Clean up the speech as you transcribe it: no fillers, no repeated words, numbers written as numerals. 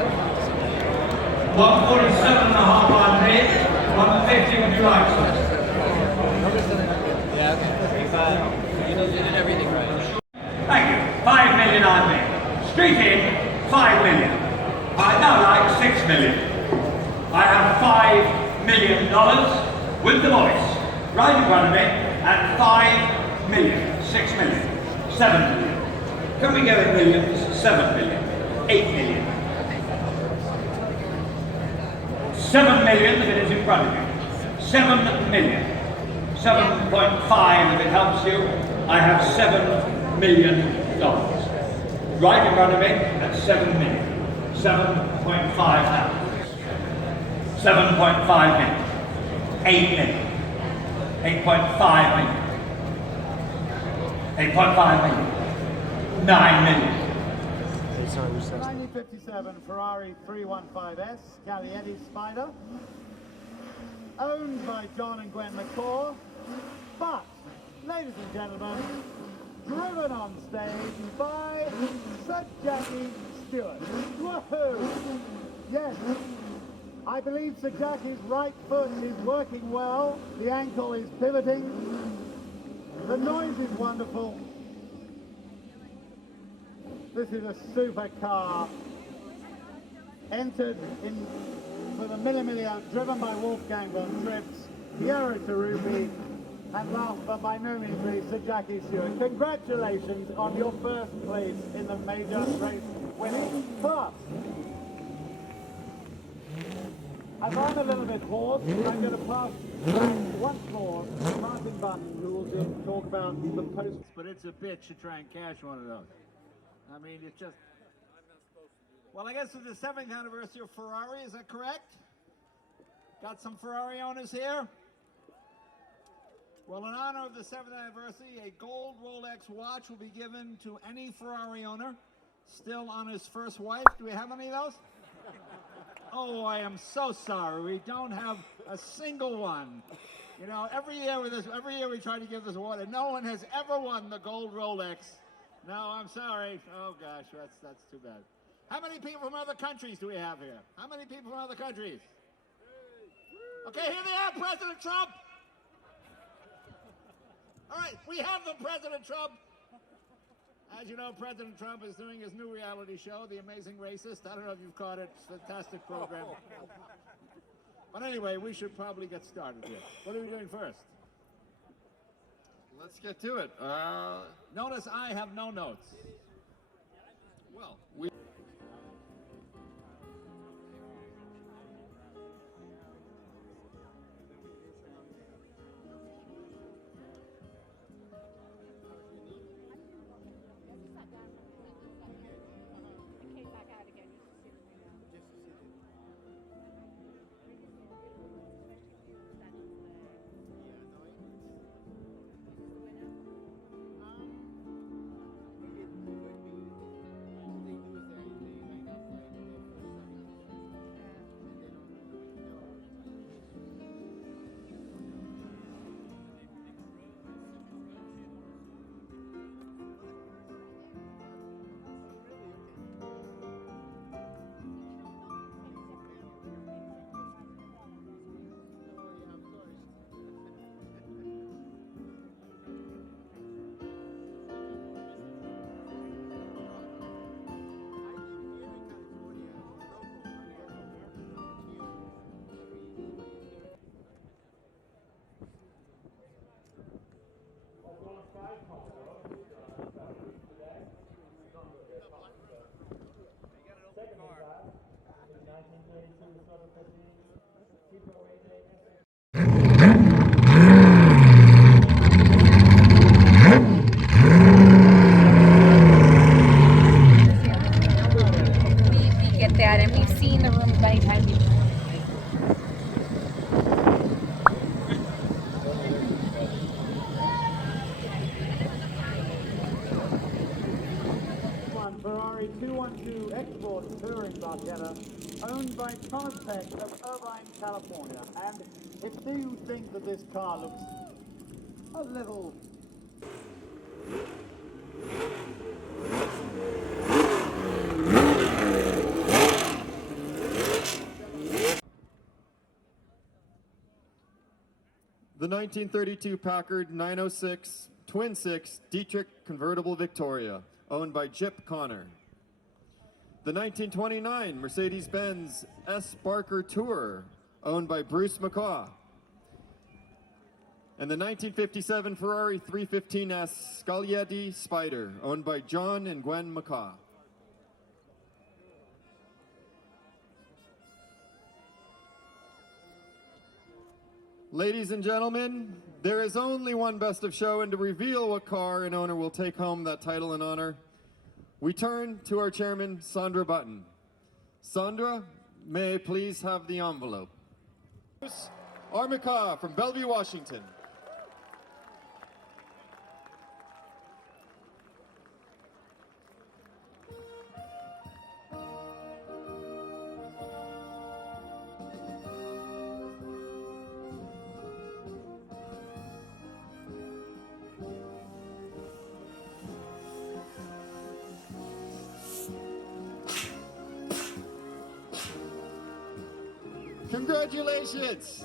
147.5 on me, 150 would you like, sir? Yeah, you did everything right. Thank you. 5 million on me. Street in, 5 million. I'd now like 6 million. I have $5 million with the voice right in front of me at 5 million, 6 million, 7 million. Can we go in millions? 7 million, 8 million. 7 million if it is in front of you. 7 million. 7.5 if it helps you. I have $7 million. Right in front of me at 7 million. 7.5 now. 7.5 million. 8 million. 8.5 million. 8.5 million. 9 million. 1957 Ferrari 315S Gallietti's Spider, owned by John and Gwen McCaw, but, ladies and gentlemen, driven on stage by Sir Jackie Stewart. Woohoo! Yes, I believe Sir Jackie's right foot is working well, the ankle is pivoting, the noise is wonderful. This is a super car, entered in for the Millimillion, driven by Wolfgang von Trips, Piero Tarupi, and last but by no means least, Sir Jackie Stewart. Congratulations on your first place in the major race winning. But as I'm a little bit hoarse, I'm going to pass once more to Martin Button, who will just talk about the post. But it's a bitch to try and cash one of those. I mean, it's just... Well, I guess it's the 7th anniversary of Ferrari, is that correct? Got some Ferrari owners here? Well, in honor of the 7th anniversary, a gold Rolex watch will be given to any Ferrari owner still on his first wife. Do we have any of those? Oh, I am so sorry. We don't have a single one. You know, every year we try to give this award, and no one has ever won the gold Rolex. No, I'm sorry. Oh gosh, that's too bad. How many people from other countries do we have here? How many people from other countries? Okay, here they are, President Trump. All right, we have them, President Trump. As you know, President Trump is doing his new reality show, The Amazing Racist. I don't know if you've caught it. It's a fantastic program. But anyway, we should probably get started here. What are we doing first? Let's get to it. Notice I have no notes. Well, we get that, and we've seen the rooms many times. Ferrari 212 Export Touring Barchetta, owned by Thomas Peck of Irvine, California. And if you think that this car looks a little... The 1932 Packard 906 Twin 6 Dietrich Convertible Victoria, owned by Jip Connor. The 1929 Mercedes-Benz S. Barker Tourer, owned by Bruce McCaw. And the 1957 Ferrari 315S Scaglietti Spider, owned by John and Gwen McCaw. Ladies and gentlemen, there is only one best of show, and to reveal what car an owner will take home that title and honor, we turn to our chairman, Sandra Button. Sandra, may I please have the envelope? Armica from Bellevue, Washington. Congratulations!